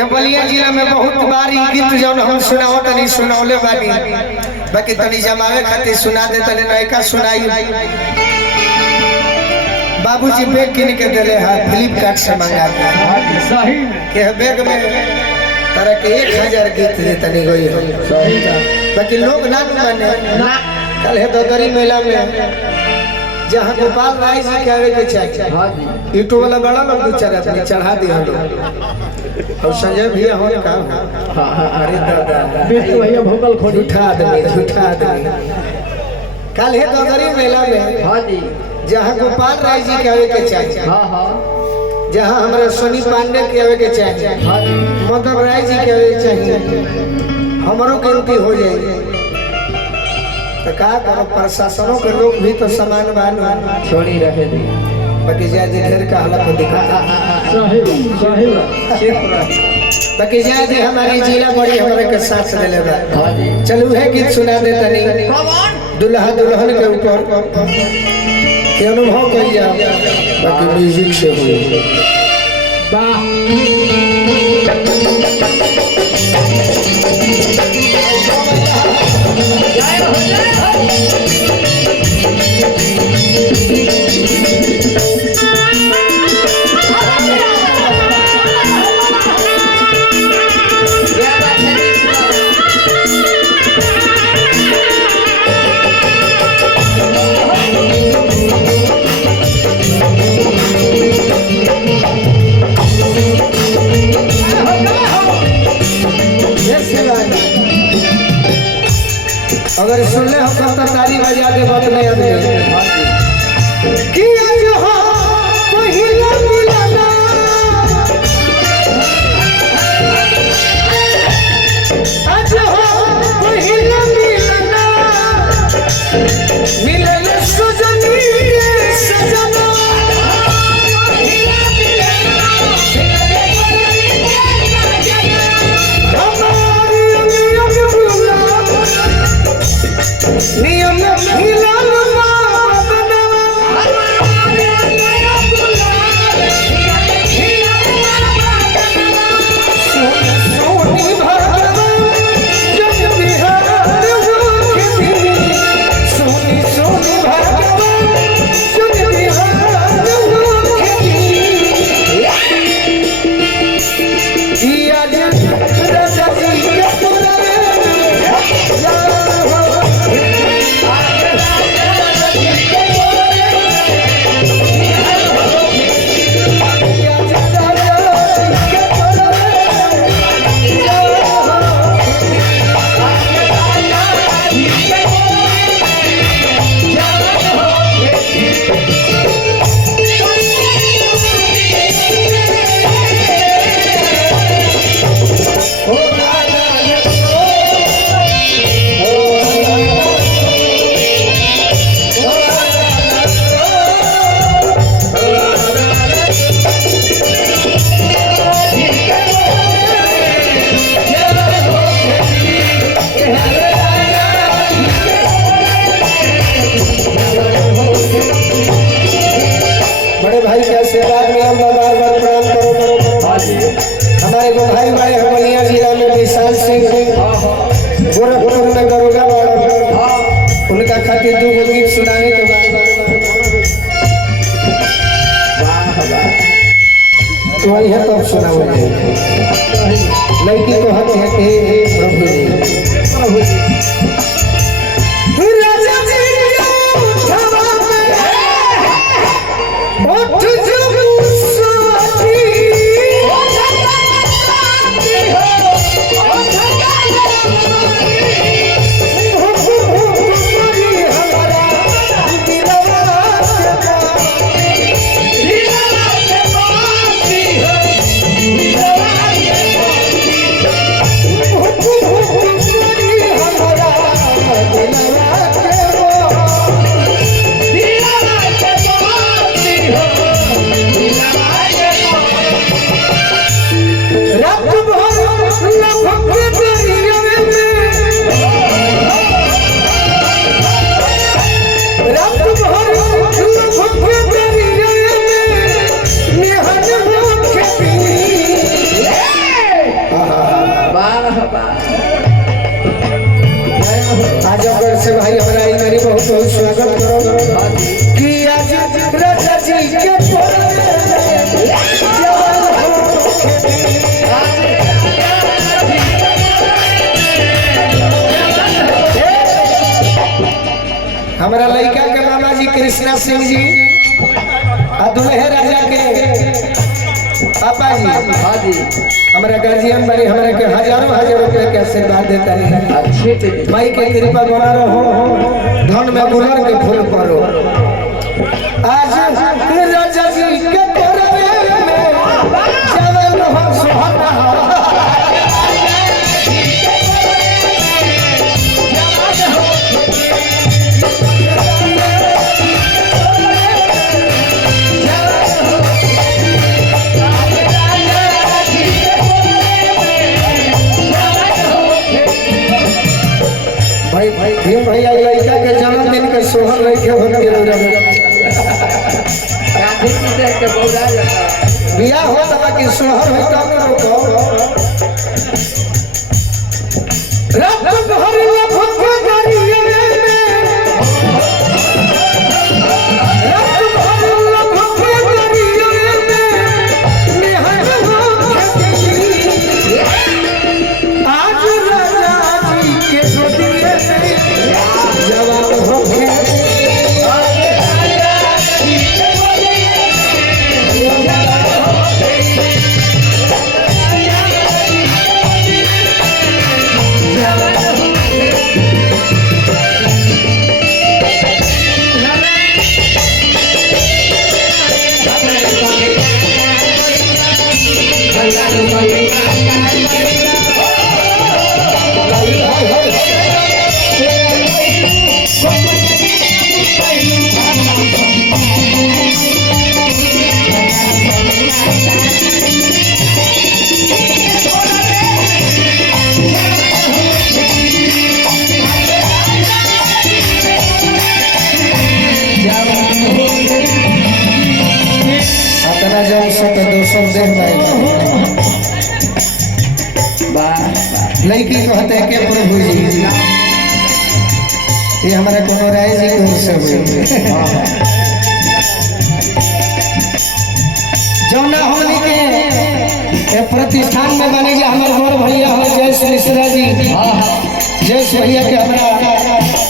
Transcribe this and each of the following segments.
बलिया जिला में बहुत बार गीत जो हम सुनाओ तनी सुनौले बानी बाकी तनी जमावे खातिर सुना दे तनी नयका सुनाई। बाबूजी बैग किन के देले है फ्लिपकार्ट से मंगा के सही में के बैग में तरह के 1000 गीत दे तनी गई है सही बाकी लोग ना माने कल है ददरी मेला में जहाँ गोपाल राय जी के आवे के चाहिए यूट्यूब वाला बड़ा लोग दो चार अपनी चढ़ा दिया और संजय भैया हो का अरे दादा बिट्टू भैया भोकल खोल उठा दे कल है ददरी मेला में हां जी जहाँ गोपाल राय जी के आवे के चाहिए हां जहाँ हमारे सोनी पांडे के आवे के चाहिए हां मदन राय जी के आवे के चाहिए हमरो गिनती हो जाएगी तो का करो प्रशासनों के लोग भी तो समान बान छोड़ी रहे दी बाकी जायदी ढेर का हालत दिखा बाकी जायदी हमारी जिला बड़ी हमारे के साथ ले ले चलू है गीत सुना दे तनी दुल्हा दुल्हन के ऊपर के अनुभव करिया बाकी म्यूजिक से हो अगर सुन ले हो तो ताली बजा दे बात नहीं आती कि आज हो पहिला मिलना आज हो पहिला मिलना मिलन सजनी सजना नियम खिलाल हमारे को भाई भाई बलिया जिला में विशाल सिंह गोरखपुर में दरोगा उनका खातिर 2 गीत सुनाने के बाद वही है तो सुना लड़की को हक है कि प्रभु Yeah. आजमगढ़ से भाई हमारा मेरी बहुत बहुत स्वागत करो कि आज राजा जी के हमारा लड़का के मामा जी कृष्णा सिंह जी दुल्हे राजा के पापा जी हमारा गार्जियन बने हमारे के हजारों रुपए के आशीर्वाद देता है। भाई के कृपा बना रहो धन में गुलर के फूल पड़ो आज राजा जी के परवे में जवन हो सुहाना भीम भैया लड़का के जन्मदिन के सोहर रखे बिया हो कि सोहर हो तब रोको लड़की कहते हैं के प्रभु जी ये हमारा कोनो राय जी को सब जौना हमनी के प्रतिष्ठान में बने जे हमारे बड़ भैया हो जय मिश्रा जी जय भैया के हमारा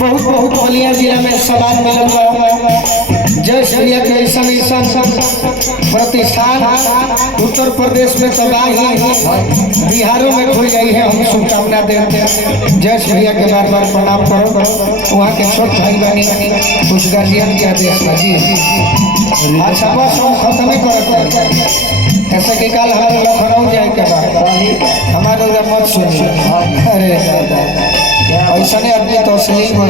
बहुत बहुत बलिया जिला में सवाल मिलल जय भैया के ऐसा प्रतिष्ठान उत्तर प्रदेश में तबाही बिहारों में खुल गई है। हम शुभकामना देते हैं जय भैया के बार बार प्रणाम करो वहाँ के छोट भाई बनी कुछ गार्जियन के आदेश में जी अच्छा बस हम खत्म ही करते ऐसा कि कल हमारे लखनऊ जाए के बाद हमारे उधर मत सुनिए अरे ऐसा नहीं आदमी तो सही हो